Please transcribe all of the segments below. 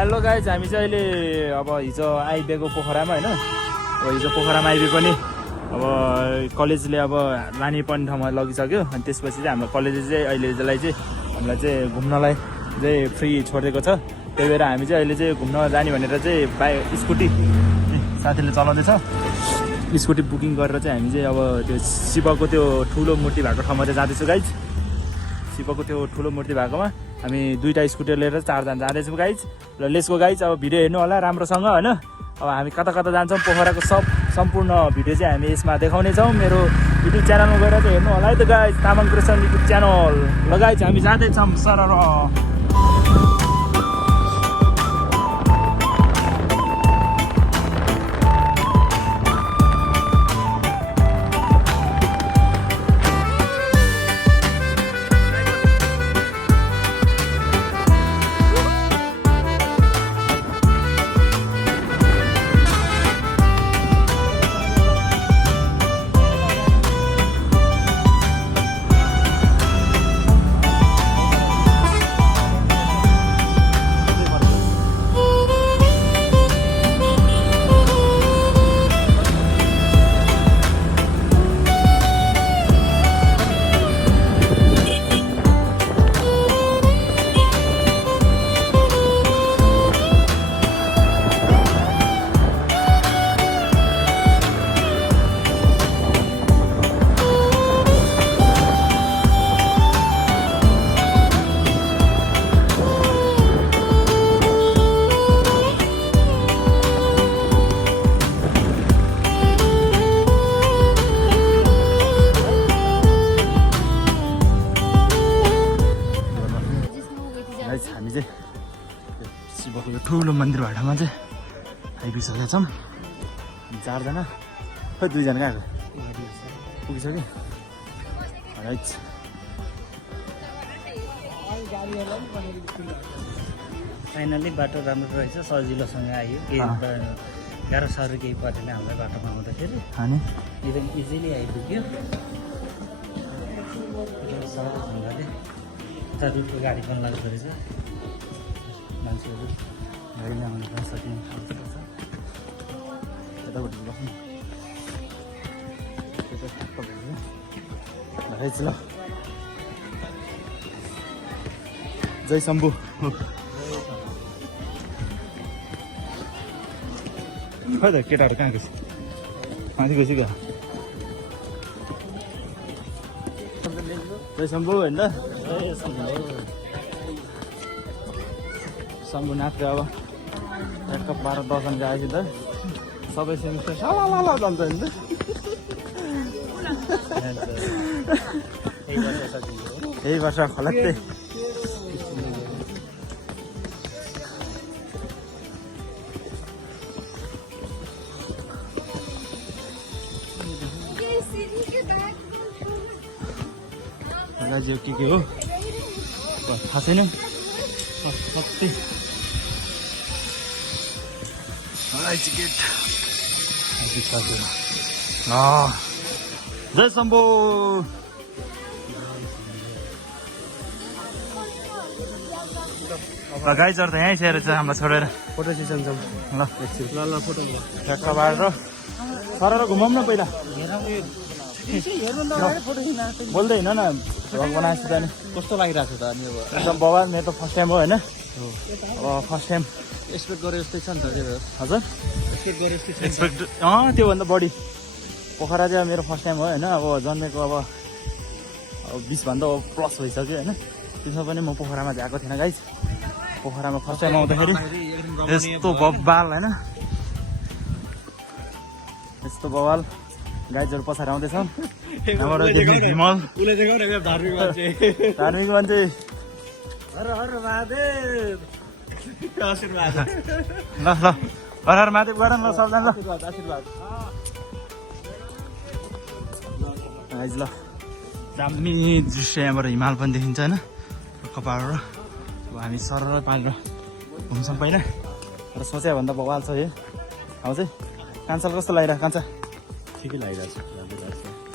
Hello guys, हामी चाहिँ अहिले अब हिजो आइदिएको पोखरामा होइन। अब हिजो पोखरामा आइदिए पनि अब कलेजले अब लाने पर्ने ठाउँमा लगिसक्यो। अनि त्यसपछि चाहिँ हाम्रो कलेजले चाहिँ अहिले यसलाई चाहिँ हामीलाई चाहिँ घुम्नलाई चाहिँ फ्री छोडिदिएको छ। त्यही भएर हामी चाहिँ अहिले चाहिँ घुम्न जाने भनेर चाहिँ स्कुटी साथीले चलाउँदैछ। स्कुटी बुकिङ गरेर चाहिँ हामी चाहिँ अब त्यो शिवको त्यो ठुलो मूर्ति भएको ठाउँमा चाहिँ जाँदैछौँ गाइज। शिवको त्यो ठुलो मूर्ति भएकोमा हामी 2टा स्कुटर लिएर 4जना जाँदैछौँ गाइज। र लेसको गाइज अब भिडियो हेर्नु होला राम्रोसँग होइन। अब हामी कता कता जान्छौँ पोखराको सम्पूर्ण भिडियो चाहिँ हामी यसमा देखाउनेछौँ। मेरो युट्युब च्यानलमा गएर चाहिँ हेर्नु होला है त guys, Tamang creation YouTube channel. ल गाइज हामी जाँदैछौँ सरर। हामी चाहिँ शिवको यो ठुलो मन्दिर भाडामा चाहिँ आइपुगिसकेका छौँ। 4जना खै 2जना कहाँ पुगिसक्यो। फाइनली बाटो राम्रो रहेछ, सजिलोसँग आयो। केही गाह्रो साह्रो केही परेन हामीलाई बाटोमा आउँदाखेरि। एकदम इजिली आइपुग्यो। सँगले रुटको गाडी पनि लाग्दो रहेछ। मान्छेहरू गाडीमा आउनु पनि सकिने खालको छ। यतापट्टि बस्नु ल जय शम्भु। खै त केटाहरू कहाँ गएछ? माथि गएछ। जय शम्भु होइन त शम्भुनाथले अब 1 कप 12 दर्शन गएपछि त सबै सेमिस्टर सला जान्छ होइन त। यही वर्ष खलक्कै राज्य के हो थाहा छैन। सबै जय शम्भु। गाइजहरू त यहीँ सेयर छ हामीलाई छोडेर फोटो सेसन छ। ल ल फोटो ठ्याक्क बारेर सर घुमाउँ न पहिला। बोल्दै हिँड न बनाएपछि त। अनि कस्तो लागिरहेको छ त? अनि अब एकदम बवाल। मेरो त फर्स्ट टाइम हो होइन। अब फर्स्ट टाइम एक्सपेक्ट गरे जस्तै छ नि त। हजुर एक्सपेक्ट गरे जस्तै छ। एक्सपेक्ट त्योभन्दा बढी। पोखरा चाहिँ मेरो फर्स्ट टाइम हो होइन। अब जन्मेको अब 20भन्दा प्लस भइसक्यो होइन। त्यसमा पनि म पोखरामा गएको थिएन गाइज। पोखरामा फर्स्ट टाइम आउँदाखेरि यस्तो बब्बाल होइन, यस्तो बवाल। गाइजहरू पछाडि आउँदैछन्। यहाँबाट देख्ने हिमल धार्मिक मान्छे। ल हर महादेव गर न सबजना। गाइज ल दामी दृश्य यहाँबाट हिमाल पनि देखिन्छ होइन। कपाडबाट अब हामी सरल पारेर घुम्छौँ पहिला। र सोचे भन्दा बवाल छ यो ठाउँ चाहिँ। कान्छाल कस्तो लागिरहेको? कान्छा ठिकै लागिरहेको छ।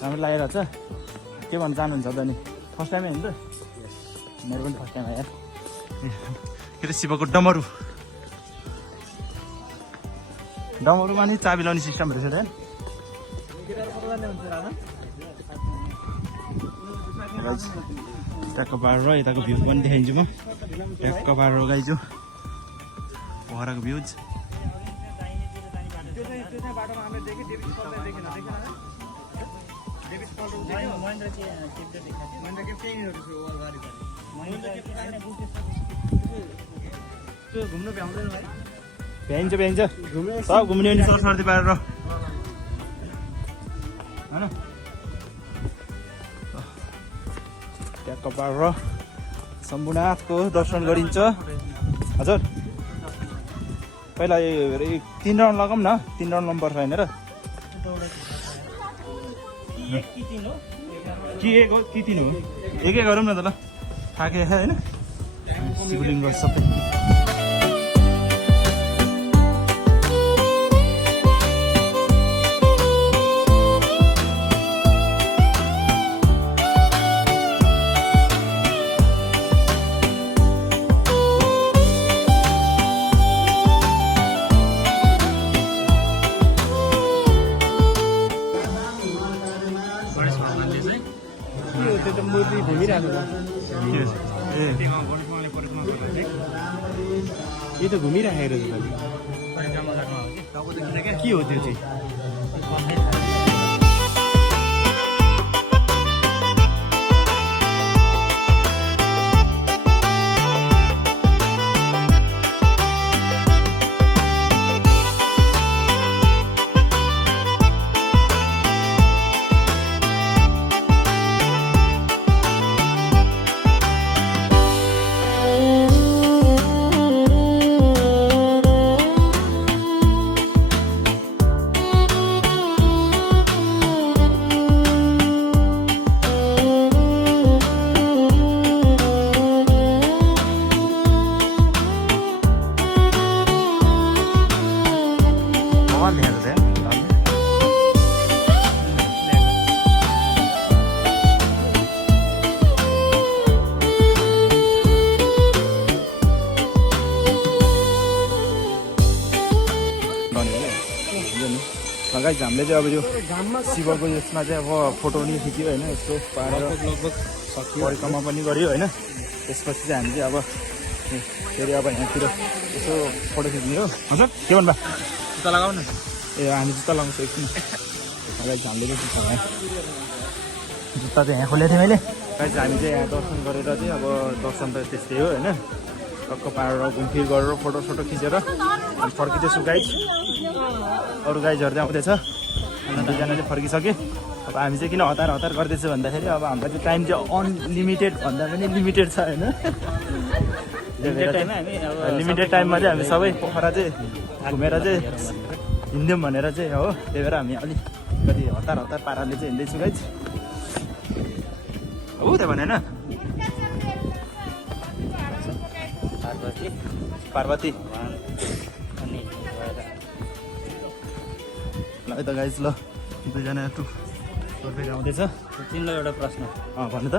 राम्रो लागिरहेको छ। के भन्छ जानुहुन्छ त? अनि फर्स्ट टाइमै होइन त? मेरो पनि फर्स्ट टाइम आयो। के अरे शिवको डमरू डमरुमा नि चाबी लाउने सिस्टम रहेछ त ट्याक्क पारेर यताको भ्यू पनि देखाइदिन्छु म ट्याक्क पारेर गाइजु पोखराको भ्यूज घुम्नु भ्याउँदैन भाइ भ्याइन्छ सब घुम्ने नि सरसर्ती पारेर होइन ट्याक्क पारेर शम्भुनाथको दर्शन गरिन्छ हजुर पहिला 3 राउन्ड लगाऊँ न 3 राउन्ड नम्बर छैन र कि एक हो कि 3 हो एकै गरौँ न त ल थाके होइन शिवलिङ्ग सबै यो त घुमिराखेको रहेछ के हो त्यो चाहिँ गाइस हामीले चाहिँ अब यो शिवको यसमा चाहिँ अब फोटो पनि खिच्यो होइन यस्तो पारेर लगभग परिक्रमा पनि गऱ्यो होइन त्यसपछि चाहिँ हामी चाहिँ अब फेरि अब यहाँतिर यसो फोटो खिच्ने हो हजुर के भन्नु भयो जुत्ता लगाऊ न ए हामी जुत्ता लगाउनु सक्छौँ गाइस हामीले चाहिँ जुत्ता चाहिँ यहाँ खोलेको थिएँ मैले गाइस हामी चाहिँ यहाँ दर्शन गरेर चाहिँ अब दर्शन त त्यस्तै हो होइन टक्क पारेर घुमफिर गरेर फोटोसोटो खिचेर अनि फर्किँदैछु गाइस अरू गाइजहरू चाहिँ आउँदैछ अनि दुईजना चाहिँ फर्किसक्यो अब हामी चाहिँ किन हतार गर्दैछु भन्दाखेरि अब हाम्रो चाहिँ टाइम चाहिँ अनलिमिटेड भन्दा पनि लिमिटेड छ होइन लिमिटेड टाइममा चाहिँ हामी सबै पोखरा चाहिँ घुमेर चाहिँ हिँड्यौँ भनेर चाहिँ हो त्यही भएर हामी अलिकति हतार पाराले चाहिँ हिँड्दैछु गाइज हो त्यो भने होइन पार्वती ल त गाइज ल दुईजना फेरि आउँदैछ तिमीलाई एउटा प्रश्न भन्नु त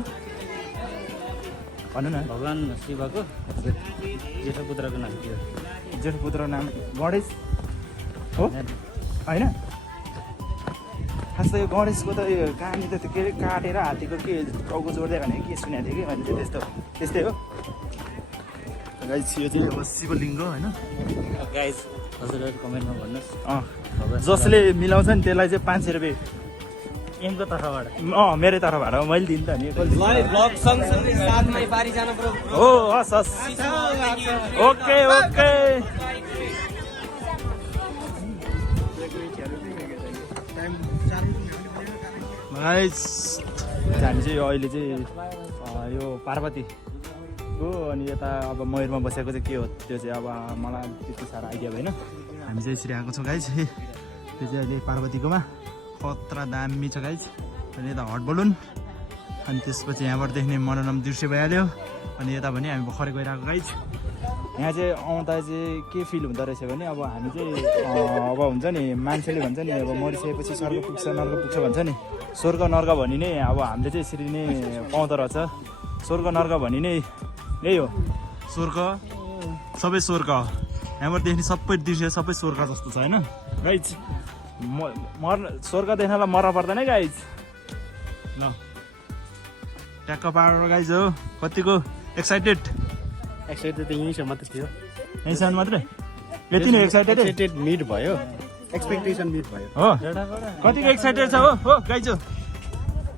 भन्नु न भगवान् शिवको जेठो पुत्रको नाम के हो जेठो पुत्रको नाम गणेश हो होइन खास त यो गणेशको त यो कहानी त के अरे काटेर हातीको के टाउको जोड्दै भने के सुनेको थिएँ कि मैले चाहिँ त्यस्तै हो गाइज यो चाहिँ अब शिवलिङ्ग होइन गाइज हजुरहरू कमेन्टमा भन्नुहोस् जसले मिलाउँछ नि त्यसलाई चाहिँ 500 रुपियाँ एमको तर्फबाट मेरै तर्फबाट मैले दिनु त नि हो हस् ओके गाइज हामी चाहिँ अहिले चाहिँ यो पार्वती हो अनि यता अब मयुरमा बसेको चाहिँ के हो त्यो चाहिँ अब मलाई त्यति साह्रो आइडिया भएन हामी चाहिँ यसरी आएको छौँ गाइज त्यो चाहिँ अहिले पार्वतीकोमा खतरा दामी छ गाइज अनि यता हट बलुन अनि त्यसपछि यहाँबाट देख्ने मनोरम दृश्य भइहाल्यो अनि यता भने हामी भर्खरै गइरहेको गाइज यहाँ चाहिँ आउँदा चाहिँ के फिल हुँदो रहेछ भने अब हामी चाहिँ अब हुन्छ नि मान्छेले भन्छ नि अब मरिसकेपछि स्वर्ग पुग्छ नर्क पुग्छ भन्छ नि स्वर्ग नर्क भनी नै अब हामीले चाहिँ यसरी नै पाउँदो रहेछ स्वर्ग नर्क भनी नै यही हो स्वर्ग सबै स्वर्ग यहाँबाट देख्ने सबै दृश्य सबै स्वर्ग जस्तो छ होइन गाइज स्वर्ग देख्नलाई मर्न पर्दैन है गाइज ल ट्याक्क पाहाड गाइज हो कतिको एक्साइटेड एक्साइटेड त यहीँसम्म मात्रै थियो यहीँसम्म मात्रै यति नै एक्साइटेड मिट भयो एक्सपेक्टेसन मिट भयो हो कतिको एक्साइटेड छ हो गाइज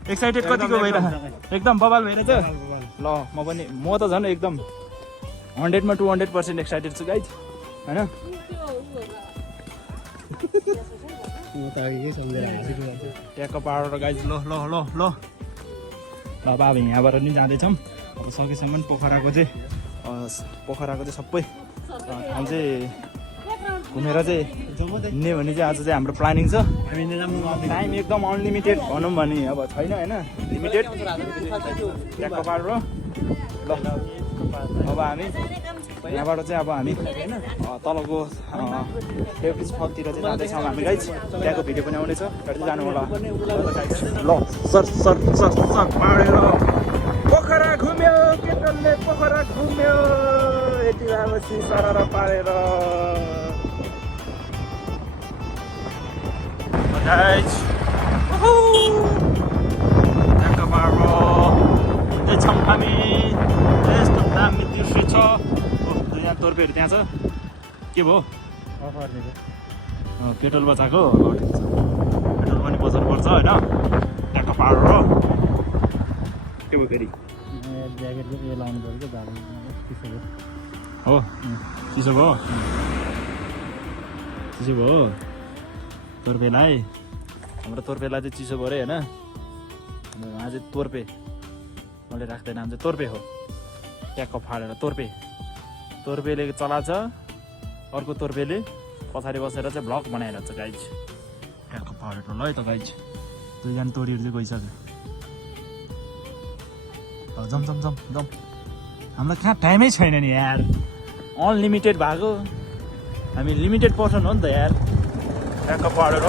एक्साइटेड कतिको भइरह एकदम बबाल भइरहेछ ल म त झन् एकदम 100 मा 200% एक्साइटेड छु गाइज होइन ट्याक्क पाहाड गाइज ल ल ल ल अब यहाँबाट नि जाँदैछौँ अब सकेसम्म पोखराको चाहिँ सबै ठाउँ चाहिँ घुमेर चाहिँ हिँड्ने भने चाहिँ आज चाहिँ हाम्रो प्लानिङ छ टाइम एकदम अनलिमिटेड भनौँ भने अब छैन होइन लिमिटेड ट्याक्क पाहाड र ल अब हामी यहाँबाट चाहिँ अब हामी तलको डेभ्रिज फलतिर चाहिँ जाँदैछौँ हामी गाइज त्यहाँको भिडियो पनि आउनेछ त्यहाँ जानु होला ल सर सर सर सर पाडेर पोखरा घुम्यो केटलले पोखरा घुम्यो यति भएपछि सरर पारेर गाइज ट्याक्क पाहाड हिँड्दैछौँ हामी यस्तो दामी दृश्य छ यहाँ तोर्पेहरू त्यहाँ छ के भयो पेट्रोल बचाएको पेट्रोल पनि बचाउनु पर्छ होइन ट्याक्क पाहाड र के भयो फेरि ज्याकेटको उयो लाउनु पऱ्यो हो चिसो भयो तोर्पेलाई हाम्रो तोर्पेलाई चाहिँ चिसो भयो अरे होइन उहाँ चाहिँ तोर्पे मैले राख्दैन नाम चाहिँ तोर्पे हो ट्याक्क फाडेर तोर्पेले चलाछ अर्को तोर्पेले पछाडि बसेर चाहिँ भ्लग बनाइरहेको छ गाइज ट्याक्क फाडेर ल है त गाइज दुईजना तोरीहरू चाहिँ गइसक्यो जम हामीलाई कहाँ टाइमै छैन नि यार अनलिमिटेड भएको हामी लिमिटेड पर्सन हो नि त यार ट्याक्क फाडेर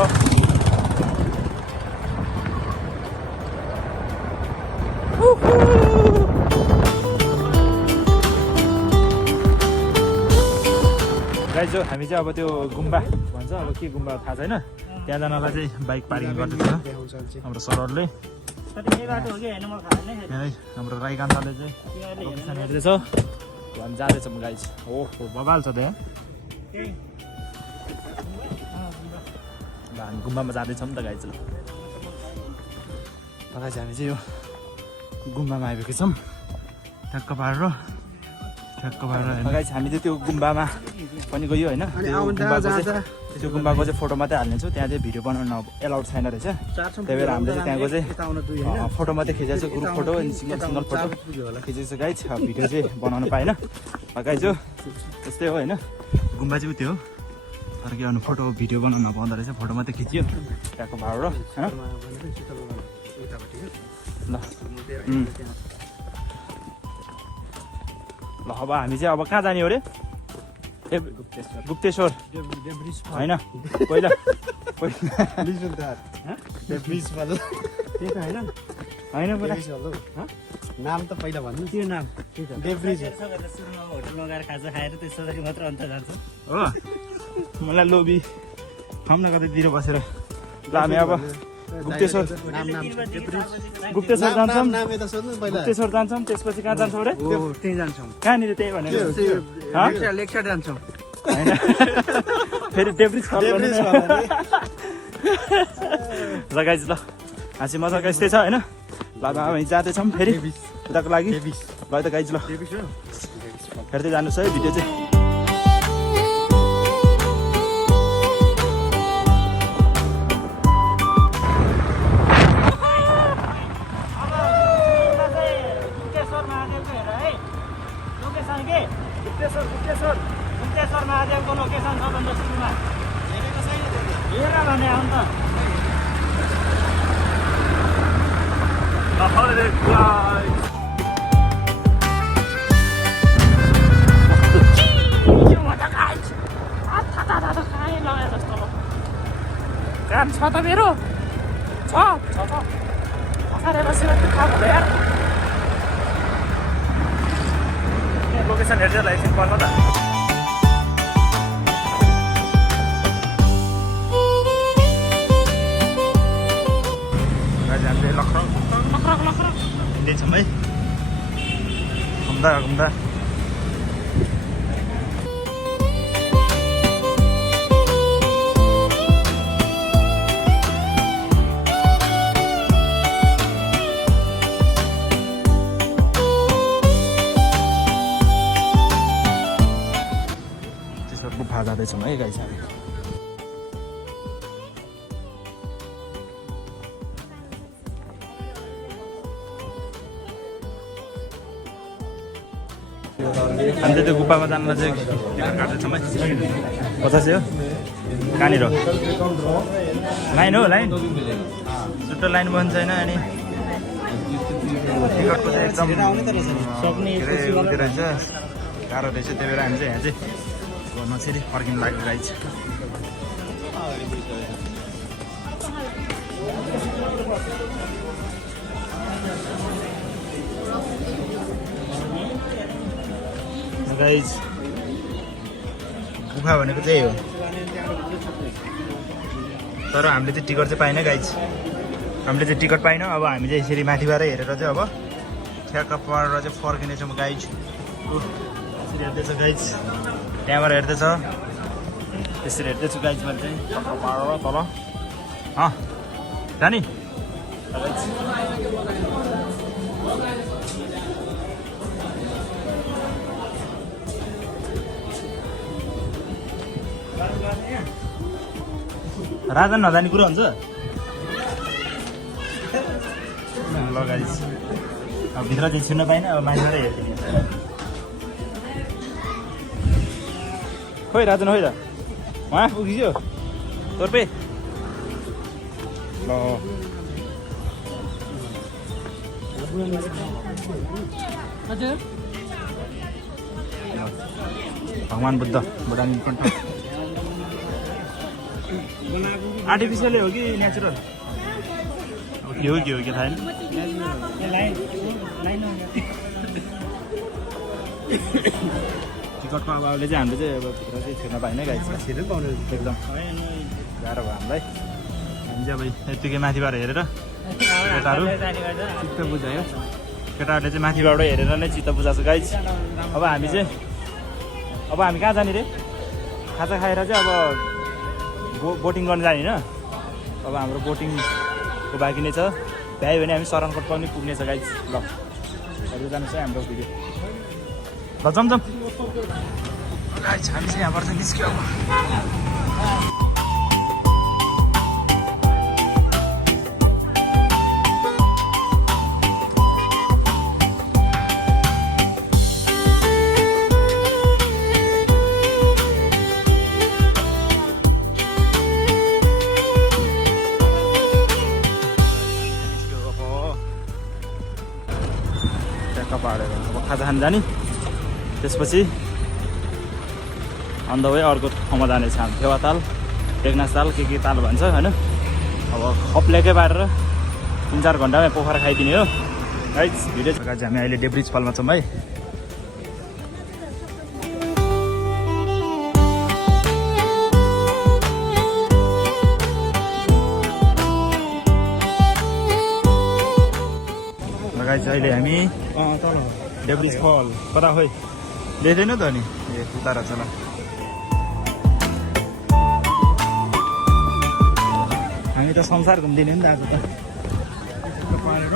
गाइज हामी चाहिँ अब त्यो गुम्बा भन्छ अब के गुम्बा थाहा छैन त्यहाँ जानलाई चाहिँ बाइक पार्किङ गर्दैछ हाम्रो सरहरूले हाम्रो राईकान्तले चाहिँ हेर्दैछ हामी जाँदैछौँ गाइज ओहो बबाल छ त्यहाँ हामी गुम्बामा जाँदैछौँ नि त गाइज ल गाइज हामी चाहिँ यो गुम्बामा आइपुगेको छौँ ठ्याक्क पारेर गाइज हामी चाहिँ त्यो गुम्बामा पनि गयो होइन त्यो गुम्बाको चाहिँ फोटो मात्रै हाल्नेछु त्यहाँ चाहिँ भिडियो बनाउनु एलाउड छैन रहेछ त्यही भएर हामीले चाहिँ त्यहाँको चाहिँ फोटो मात्रै खिचेको छ ग्रुप फोटो सिङ्गल फोटो खिचेको छ गाइज भिडियो चाहिँ बनाउनु पाएन गाइज हो त्यस्तै हो होइन गुम्बा चाहिँ त्यो हो तर के गर्नु फोटो भिडियो बनाउनु नपाउँदो रहेछ फोटो मात्रै खिच्यो त्यहाँको भाडो होइन ल अब हामी चाहिँ अब कहाँ जाने हो अरे गुप्तेश्वर होइन पहिला नाम त पहिला भन्नु त्यो नाम डेब्रिज होटल लगाएर खाजा खाएर त्यसपछि मात्र अन्त जान्छ हो मलाई लोभी खाऊँ न कतैतिर बसेर ल हामी अब गुप्तेश्वर जान्छौँ त्यसपछि कहाँ जान्छौँ अरे त्यहीँ जान्छौँ कहाँनिर त्यही भनेर लेक्चर जान्छौँ होइन फेरि डेब्रिज गाइज ल हाँसी मजाको यस्तै छ होइन ल हामी जाँदैछौँ फेरि उताको लागि ल त गाइज ल हेर्दै जानुहोस् है भिडियो चाहिँ गुप्तेश्वर महादेवको लोकेसन छ भन्दा सुरुमा हेर भने आउनु काम छ त मेरो छ पछाडि बसेर त्यो काम हुँदैन यार लोकेसन हेर्दै होला एकछिन पर्छ त हिँड्दैछौँ है घुम्दा घुम्दा। गुफा जाँदैछौँ है गाइस हामी। हामी चाहिँ त्यो गुफामा जानुलाई चाहिँ टिकट काट्दैछौँ है। 50 हो कहाँनिर लाइन हो लाइन छुट्टो लाइन बन्छ छैन अनि टिकटको चाहिँ एकदम उयो रहेछ गाह्रो रहेछ। त्यही भएर हामी चाहिँ यहाँ चाहिँ नछेरी फर्किनु लागेको गाइस। गाइस गुफा भनेको चाहिँ हो तर हामीले चाहिँ टिकट चाहिँ पाएन गाइस। हामीले चाहिँ टिकट पाएन। अब हामी चाहिँ यसरी माथिबाट हेरेर चाहिँ अब ठ्याक्क परेर चाहिँ फर्किनेछौँ गाइस। यसरी हेर्दैछ गाइस त्यहाँबाट हेर्दैछ त्यसरी हेर्दैछु गाइस मैले चाहिँ पारेर तल जाने राजा नजाने कुरा हुन्छ ल गाइस। अब भित्र चाहिँ छिर्न पाइन। अब मान्छेबाट हेरिदिने खोइ राजन खोइ त उहाँ पुगिसक्यो तोर्पे ल भगवान् बुद्ध बुढानी कण्ठ आर्टिफिसियल हो कि नेचुरल के हो कि थाहा टिकटको अभावले चाहिँ हामीले चाहिँ अब भित्र चाहिँ छिर्न पाएन गाइस। छिर्नु पाउनु एकदम गाह्रो भयो हामीलाई। हामी चाहिँ अब यत्तिकै माथिबाट हेरेर केटाहरू चित्त बुझायो। केटाहरूले चाहिँ माथिबाट हेरेर नै चित्त बुझाएको गाइस। अब हामी कहाँ जाने रे खाजा खाएर चाहिँ अब बोटिङ गर्न जाने होइन। अब हाम्रो बोटिङको बाँकी नै छ। भ्यायो भने हामी शरणकोट पनि पुग्नेछ गाइस। ल हेर्दै जानुहोस् है हाम्रो भिडियो। ल जमजम गाइस हामी चाहिँ यहाँबाट चाहिँ निस्क्यो अब। पाडेर अब खाजा खान जाने त्यसपछि अन द वे अर्को ठाउँमा जानेछ हामी। फेवा ताल टेक्नास ताल के ताल भन्छ होइन। अब खप्लेकै पारेर 3-4 घन्टामै पोखरा खाइदिने हो गाइस। भिडियो चाहिँ हामी अहिले डेब्रिज फलमा छौँ है। गाइस अहिले हामी डेब्रिज फल कता खोइ देख्दैन त नि ए उता रहेछ ल। हामी त संसार घुम्दिने नि त आज त पारेर।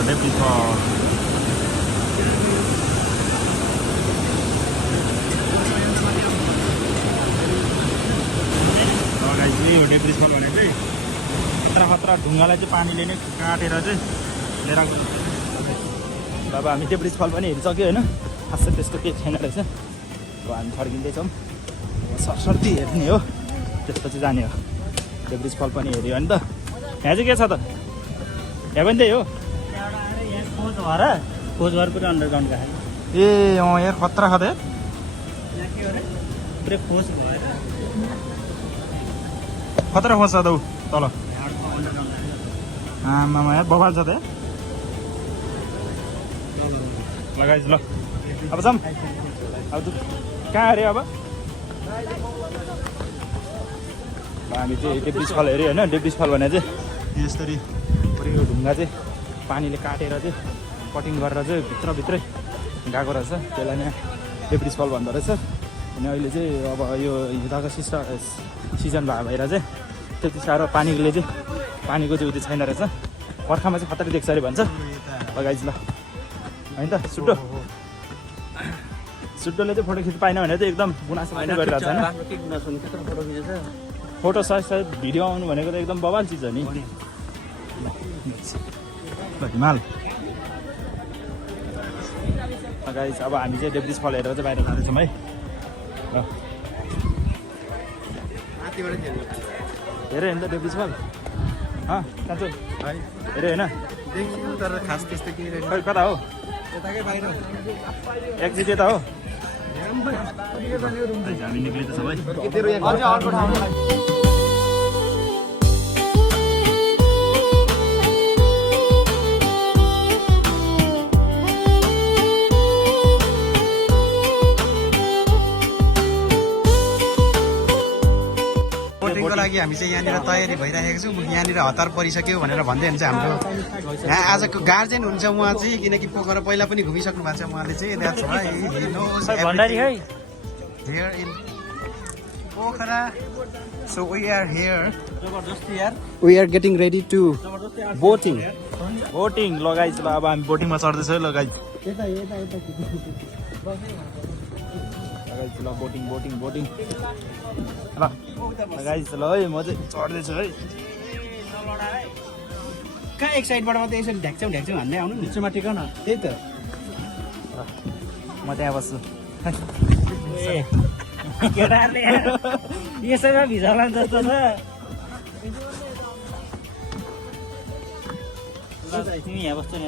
डेब्रिज फल यो डेब्रिज फल भनेको चाहिँ खतरा ढुङ्गालाई चाहिँ पानीले नै काटेर चाहिँ लिएर आएको। अब हामी डेब्रिज फल पनि हेरिसक्यो होइन। खासै त्यस्तो केही छैन रहेछ। अब हामी फर्किँदैछौँ। सरसर्ती हेर्ने हो त्यसपछि जाने हो। डेब्रिज फल पनि हेऱ्यो भने त यहाँ चाहिँ के छ त यहाँ पनि त्यही हो खोजभर पुरै अन्डरग्राउन्ड गएको ए यहाँ खतरा खतरा पुरै खोज भएर खतरा खोज छ त तल आमामा यार बबाल छ त लगाइज ल अब जाऊँ अब तँ कहाँ अरे अब हामी चाहिँ डेब्रिज फल हेऱ्यो होइन डेब्रिज फल भने चाहिँ यसरी पुरै यो ढुङ्गा चाहिँ पानीले काटेर चाहिँ कटिङ गरेर चाहिँ भित्रभित्रै गएको रहेछ त्यसलाई नै डेब्रिज फल भन्दो रहेछ अनि अहिले चाहिँ अब यो हिउँदको सिजन भएर चाहिँ त्यति साह्रो पानीको चाहिँ उयो छैन रहेछ बर्खामा चाहिँ खतरा देख्छ अरे भन्छ लगाइज ल होइन त सुड्डोले चाहिँ फोटो खिच्नु पाएन भने चाहिँ एकदम गुनासो मात्रै गरिरहेको छ होइन फोटो साइड भिडियो आउनु भनेको त एकदम बवाल चिज हो नि हिमाल गाइस अब हामी चाहिँ डेब्रिज फल हेरेर चाहिँ बाहिर जाँदैछौँ है हेऱ्यो होइन त डेब्रिज फल कान्छो हेऱ्यो होइन तर खास त्यस्तो केही कता हो एक्जिट यता हो हामी निक्लिँदैछौँ है बोटिङको लागि हामी चाहिँ यहाँनिर तयारी भइरहेको छौँ यहाँनिर हतार परिसक्यो भनेर भन्दै हुन्छ हाम्रो यहाँ आजको गार्जेन हुन्छ उहाँ चाहिँ किनकि पोखरा पहिला पनि घुमिसक्नु भएको छ उहाँले चाहिँ that's why he knows everything here in Pokhara so we are here we are getting ready to boating लगाइज ल अब हामी बोटिङमा चढ्दैछौँ है लगाइज ल बोटिङ ल गाइस ल है म चाहिँ चढ्दैछु है कहाँ एक साइडबाट मात्रै यसरी ढ्याक्छौँ भन्दै आउनु नि टिक न त्यही त म त्यहाँ बस्छु केटाहरूले यसैमा भिजाला जस्तो छ तिमी यहाँ बस्छौ नि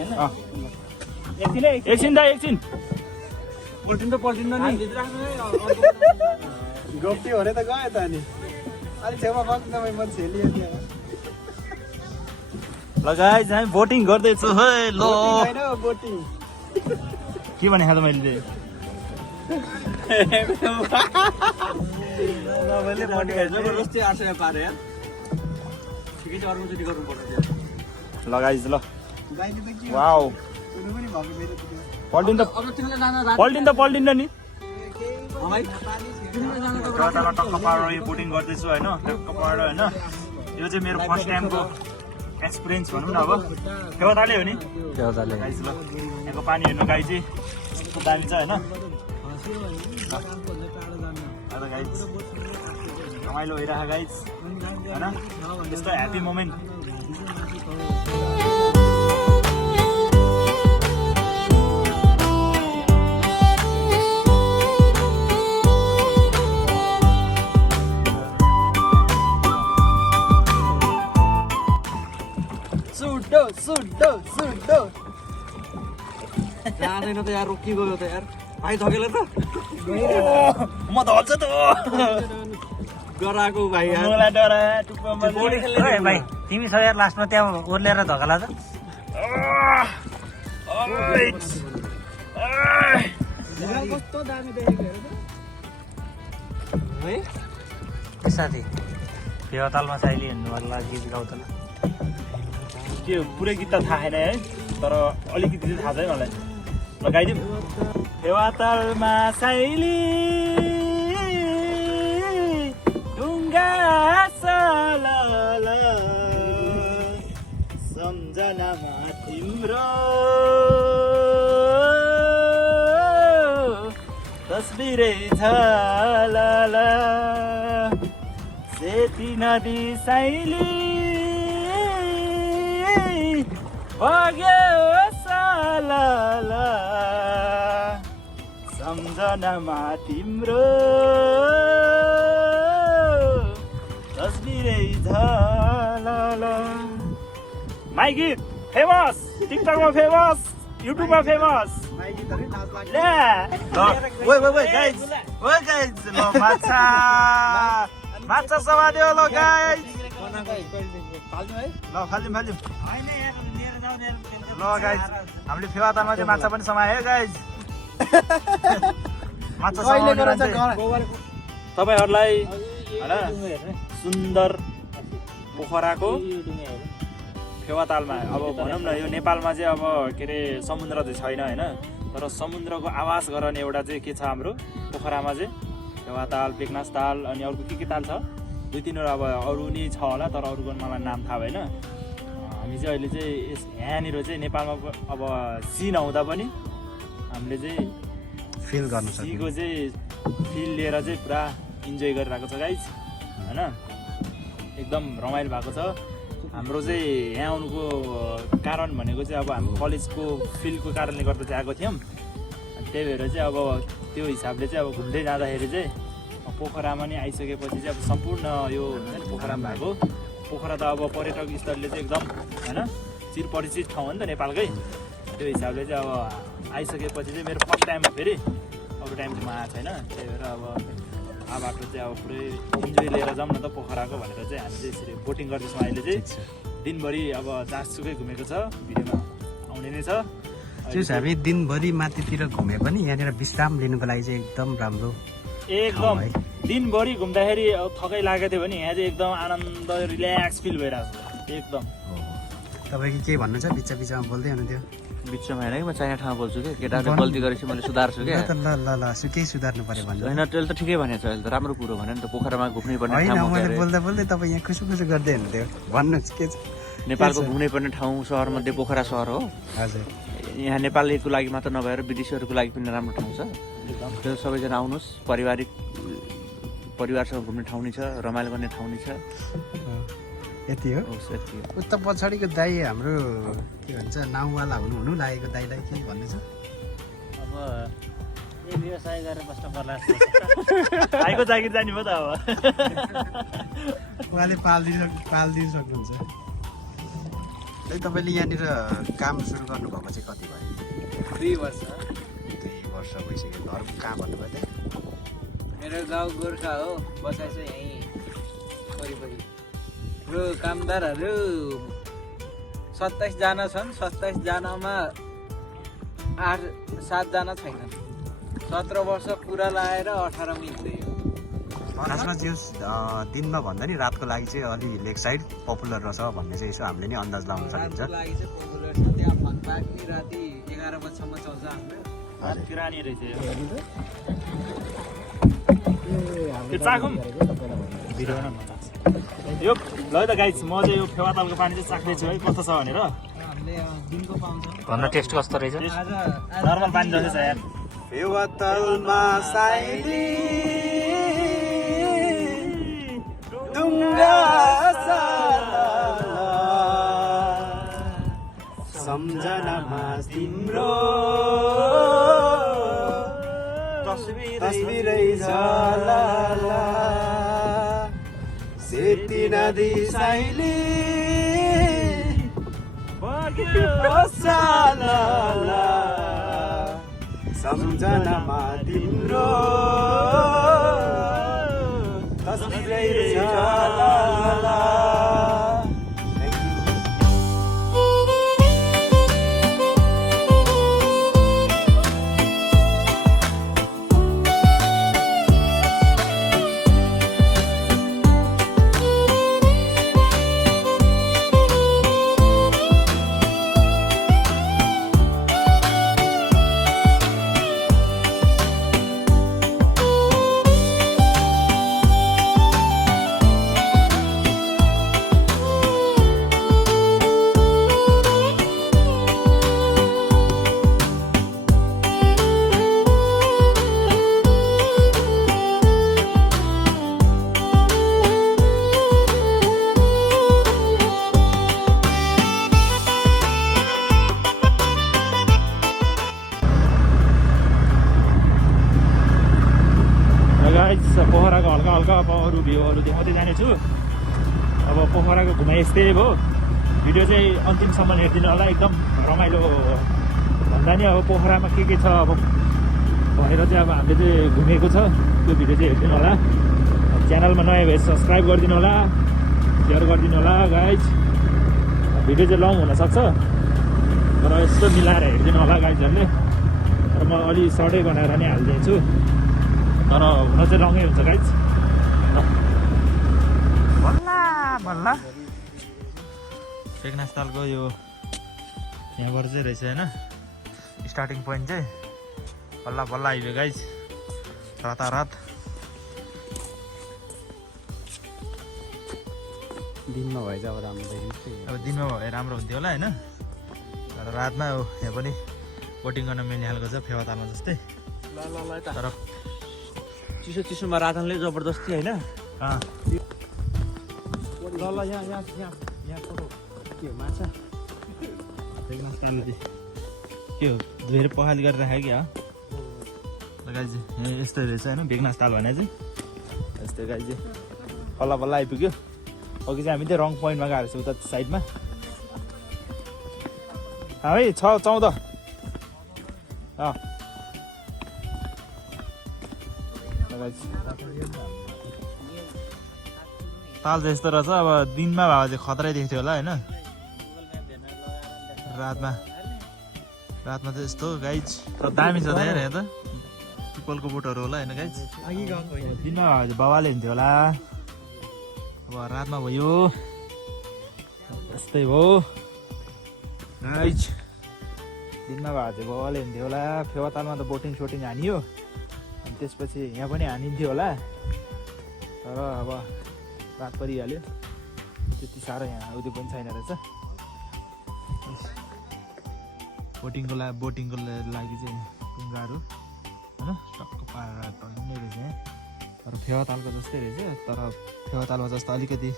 होइन एकछिन पल्टिन्छ नि गोप्टी भने त गयो त अनि अलिक छेउमा बस्नु तपाईँ म छेलियो त्यहाँ ल गाइस हामी बोटिङ गर्दैछु है ल होइन बोटिङ के भने त मैले जबरजस्ती 800 पारे यार ठिकै छ अर्कोचोटि गर्नु पर्छ ल गाइस ल गाइले त के वाउ कुनै पनि भएको मेरो त्यो पल्टिन्छ नि टक्क पारेर यो बोटिङ गर्दैछु होइन टक्क पारेर होइन यो चाहिँ मेरो फर्स्ट टाइमको एक्सपिरियन्स भनौँ न अब फेवाताले हो नि गाइस ल यहाँको पानी हेर्नु गाई चाहिँ कस्तो दामी छ होइन गाइस रमाइलो भइरहेको गाइस होइन त्यस्तो ह्याप्पी मोमेन्ट सुड्डो जाँदैन त यार रोकी गयो त यार भाइ थकेर त म त हल्छ त गराएको भाइ यार मलाई डराए टुप्पामा भाइ तिमी छ यार लास्टमा त्यहाँ ओर्लेर धकला त कस्तो दामी देखेको हेर है साथी फेवातालमा साइली हेर्नु गीत गाउँदैन के पुरै गीत त थाहा छैन है तर अलिकति चाहिँ थाहा छ है मलाई लगाइदिउँ फेवातालमा साइली ढुङ्गा सम्झनामा तिम्रो तस्बिरै झलला सेती नदी साइली भाग्यो सालला सम्झनामा तिम्रो तस्बिरै झलला माई गीत फेमस टिकटकमा फेमस युट्युबमा फेमस गाइज ल माछा समात्यो ल गाइज ल फाल्दिउँ ल गाइज हामीले फेवातालमा चाहिँ माछा पनि समाए गाइज माछा तपाईँहरूलाई होइन सुन्दर पोखराको फेवातालमा अब भनौँ न यो नेपालमा चाहिँ अब के अरे समुद्र चाहिँ छैन होइन तर समुद्रको आवास गराउने एउटा चाहिँ के छ हाम्रो पोखरामा चाहिँ फेवाताल बेकनास ताल अनि अर्को के ताल छ 2-3वटा अब अरू नि छ होला तर अरूको मलाई नाम थाहा भएन हामी चाहिँ अहिले चाहिँ यहाँनिर चाहिँ नेपालमा अब सी नहुँदा पनि हामीले चाहिँ फिल गर्न सीको चाहिँ फिल लिएर चाहिँ पुरा इन्जोय गरिरहेको छ गाइज होइन एकदम रमाइलो भएको छ हाम्रो चाहिँ यहाँ आउनुको कारण भनेको चाहिँ अब हाम्रो कलेजको फिल्डको कारणले गर्दा चाहिँ आएको थियौँ अनि त्यही भएर चाहिँ अब त्यो हिसाबले चाहिँ अब घुम्दै जाँदाखेरि चाहिँ पोखरामा नि आइसकेपछि चाहिँ अब सम्पूर्ण यो हुन्छ नि पोखरामा भएको पोखरा त अब पर्यटक स्थलले चाहिँ एकदम होइन चिरपरिचित ठाउँ हो नि त नेपालकै त्यो हिसाबले चाहिँ अब आइसकेपछि चाहिँ मेरो फर्स्ट टाइम हो फेरि अरू टाइम चाहिँ म आएको छैन त्यही भएर अब बाटो चाहिँ अब पुरै इन्जोय लिएर जाउँ न त पोखराको भनेर चाहिँ हामी चाहिँ यसरी बोटिङ गर्दैछौँ अहिले चाहिँ दिनभरि अब जहाँसुकै घुमेको छ भिडियोमा आउने नै छ हामी दिनभरि माथितिर घुमे पनि यहाँनिर विश्राम लिनुको लागि चाहिँ एकदम राम्रो एकदम दिनभरि घुम्दाखेरि थकै लागेको थियो भने यहाँ चाहिँ एकदम आनन्द रिल्याक्स फिल भइरहेको छ एकदम तपाईँ के भन्नु छ बिचमा बिचमा बोल्दै हुनुहुन्थ्यो बिचमा होइन कि म चाहिने ठाउँमा बोल्छु कि केटाहरूले गल्ती गरेपछि मैले सुधार्छु क्या ल ल केही सुधार्नु पर्यो भन्नु होइन त्यसले त ठिकै भनेको छ अहिले त राम्रो कुरो भने नि त पोखरामा घुम्नै पर्ने होइन ठाउँ मैले बोल्दा बोल्दै तपाईँ यहाँ खुसु गर्दै हुनुहुन्थ्यो भन्नुहोस् के छ नेपालको घुम्नै पर्ने ठाउँ सहरमध्ये पोखरा सहर हो हजुर यहाँ नेपालीको लागि मात्र नभएर विदेशीहरूको लागि पनि राम्रो ठाउँ छ त्यो सबैजना आउनुहोस् परिवारसँग घुम्ने ठाउँ नि छ रमाइलो गर्ने ठाउँ नि छ यति हो उता पछाडिको दाई हाम्रो के भन्छ नाउँवाला हुनु लागेको दाईलाई के भन्नु छ अब यो व्यवसाय गरेर बस्नु पर्ला भाइको जागिर जाने भयो त अब उहाँले पालिदिनु सक्नुहुन्छ तपाईँले यहाँनिर काम सुरु गर्नुभएको चाहिँ कति भयो 2 वर्ष 2 वर्ष भइसक्यो घर कहाँ भन्नुभयो त मेरो गाउँ गोर्खा हो बसाइ चाहिँ यहीँ वरिपरि र कामदारहरू 27 जना छन् 27 जनामा 8-7 जना छैनन् 17 वर्ष पुरा लगाएर 18 मिल्दै हो खासमा जो दिनमा भन्दा नि रातको लागि चाहिँ अलि लेक साइड पपुलर रहेछ भन्ने चाहिँ यसो हामीले नि अन्दाज लगाउन सकिन्छ रातको लागि चाहिँ पपुलर छ त्यहाँ फन पार्क नि राति 11 बजीसम्म चल्छ हाम्रो किरानी रहेछ यो चाखौँ यो ल त गाइज म चाहिँ यो फेवातालको पानी चाहिँ चाख्दैछु है कस्तो छ भनेर हामीले दिनको पाउँछ भन्न टेस्ट कस्तो रहेछ नर्मल पानी जस्तै छ यार फेवातालमा साइली डुङ्गा सम्झनामा तिम्रो तस्बिरै झलाला सेती नदी साइली साला सम्झनामा तिम्रो तस्बिरै झलाला पोखराको हल्का हल्का अब अरू भ्यूहरू देखाउँदै जानेछु अब पोखराको घुमाइ यस्तै भयो भिडियो चाहिँ अन्तिमसम्म हेरिदिनु होला एकदम रमाइलो भन्दा नि अब पोखरामा के छ अब भनेर चाहिँ अब हामीले चाहिँ घुमेको छ त्यो भिडियो चाहिँ हेरिदिनु होला च्यानलमा नयाँ भए सब्सक्राइब गरिदिनु होला सेयर गरिदिनु होला गाइज। भिडियो चाहिँ लङ हुनसक्छ तर यस्तो मिलाएर हेरिदिनु होला गाइजहरूले। तर म अलि सर्टै बनाएर नै हालिदिन्छु तर हुन चाहिँ लङै हुन्छ गाइज। बल्ल बल्ल बेगनासतालको यो यहाँबाट चाहिँ रहेछ होइन स्टार्टिङ पोइन्ट चाहिँ बल्ल बल्ल आइयो गाइज। रातारात दिनमा भए चाहिँ अब राम्रो देखिन्छ। अब दिनमा भए राम्रो हुन्थ्यो होला होइन तर रातमा यहाँ पनि बोटिङ गर्न मिल्ने खालको छ फेवातालमा जस्तै। तर चिसो चिसोमा रातनले जबरजस्ती होइन के हो माछा के हो धेरै पखाली गरेर राखेँ क्या गाइज। यस्तै रहेछ होइन बेगनासताल भने चाहिँ यस्तै गाइज बल्ल बल्ल आइपुग्यो। अघि चाहिँ हामी चाहिँ रङ पोइन्टमा गएको छौँ उता साइडमा। है 6-14 ताल चाहिँ यस्तो रहेछ। अब दिनमा भए चाहिँ खतरै देख्थ्यो होला होइन रातमा चाहिँ यस्तो गाइज। तर दामी छ त हेर यहाँ त पिपलको बोटहरू होला होइन गाइज। दिनमा भए चाहिँ बाबाले हुन्थ्यो होला अब रातमा भयो यस्तै हो गाइज। दिनमा भए चाहिँ बाबाले हुन्थ्यो होला। फेवातालमा त बोटिङ सोटिङ हानियो अनि त्यसपछि यहाँ पनि हानिन्थ्यो होला तर अब रात परिहाल्यो त्यति साह्रो यहाँ उयो पनि छैन रहेछ। बोटिङको लागि चाहिँ टुङ्गाहरू होइन टक्क पारेर टन्नै रहेछ यहाँ। तर फेवातालको जस्तै रहेछ तर फेवातालमा जस्तो अलिकति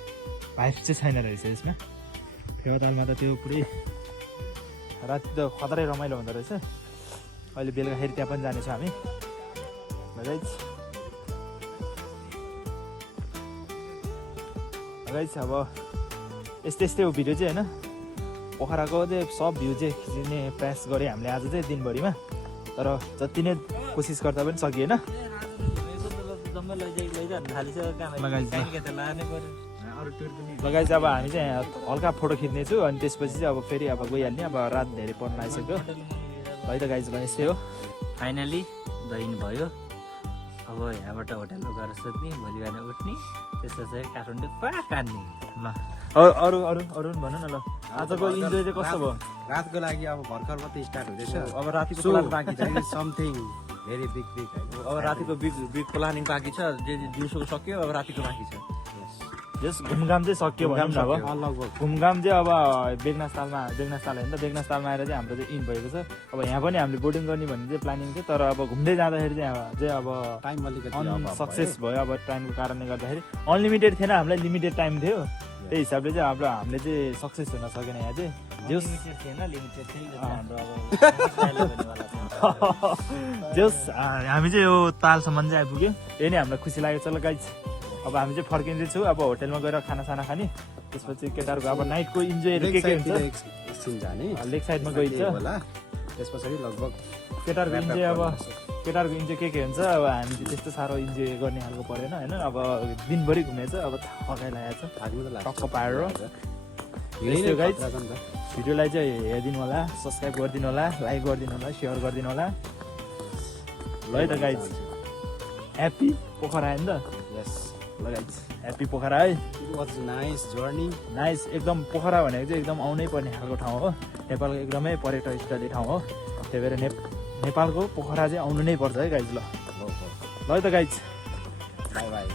भाइब चाहिँ छैन रहेछ यसमा। फेवातालमा त त्यो पुरै राति त खतरै रमाइलो हुँदो रहेछ। अहिले बेलुकाखेरि त्यहाँ पनि जानेछौँ हामी गाइज। अब यस्तै हो भिडियो चाहिँ होइन। पोखराको चाहिँ सब भ्यू चाहिँ खिच्ने प्रयास गरेँ हामीले आज चाहिँ दिनभरिमा तर जति नै कोसिस गर्दा पनि सकिएन। लगाइज अब हामी चाहिँ हल्का फोटो खिच्नेछु अनि त्यसपछि चाहिँ अब फेरि अब गइहाल्ने। अब रात धेरै पर्न आइसक्यो है त गाइज। यस्तै हो फाइनली दहिन भयो। अब यहाँबाट होटेलमा गएर सुत्ने भोलि बिहान उठ्ने त्यसो चाहिँ काठमाडौँ पुरा काट्ने। ल अरू भनौँ न ल आजको इन्जोय चाहिँ कस्तो भयो? रातको लागि अब भर्खर मात्रै स्टार्ट हुँदैछ। अब रातिको प्लान बाँकी छ समथिङ भेरी बिग अब रातिको बिग प्लानिङ बाँकी छ। जे दिउँसोको सक्यो अब रातिको बाँकी छ। जस घुमघाम चाहिँ सक्यो भनौँ न। अब घुमघाम चाहिँ अब बेगनासताल होइन त बेगनासतालमा आएर चाहिँ हाम्रो चाहिँ इन भएको छ। अब यहाँ पनि हामीले बोटिङ गर्ने भन्ने चाहिँ प्लानिङ थियो तर अब घुम्दै जाँदाखेरि चाहिँ अब टाइम अलिकति अनसक्सेस भयो। अब टाइमको कारणले गर्दाखेरि अनलिमिटेड थिएन हामीलाई लिमिटेड टाइम थियो त्यही हिसाबले चाहिँ अब हामीले चाहिँ सक्सेस हुन सकेन यहाँ चाहिँ। जोस् हामी चाहिँ यो तालसम्म चाहिँ आइपुग्यो। यही नै हामीलाई खुसी लागेको छ ल गाइज। अब हामी चाहिँ फर्किँदैछु अब होटेलमा गएर खानासाना खाने त्यसपछि केटाहरूको अब नाइटको इन्जोयहरू के हुन्छ लेक साइडमा गइन्छ त्यस पछाडि लगभग केटाहरूको इन्जोय। अब केटाहरूको इन्जोय के हुन्छ अब हामी चाहिँ त्यस्तो साह्रो इन्जोय गर्ने खालको परेन होइन। अब दिनभरि घुमेछ अब थकाइ लागेको छ टक्क पारेर। गाइज भिडियोलाई चाहिँ हेरिदिनु होला, सब्सक्राइब गरिदिनु होला, लाइक गरिदिनु होला, सेयर गरिदिनु होला ल है त गाइज। ह्याप्पी पोखरा आयो नि त। ल गाइज ह्याप्पी पोखरा है। नाइस जर्नी नाइस एकदम। पोखरा भनेको चाहिँ एकदम आउनै पर्ने खालको ठाउँ हो। नेपालको एकदमै पर्यटक स्थली ठाउँ हो। त्यही भएर नेपालको पोखरा चाहिँ आउनु नै पर्छ है गाइज। ल है त गाइज बाई बाई।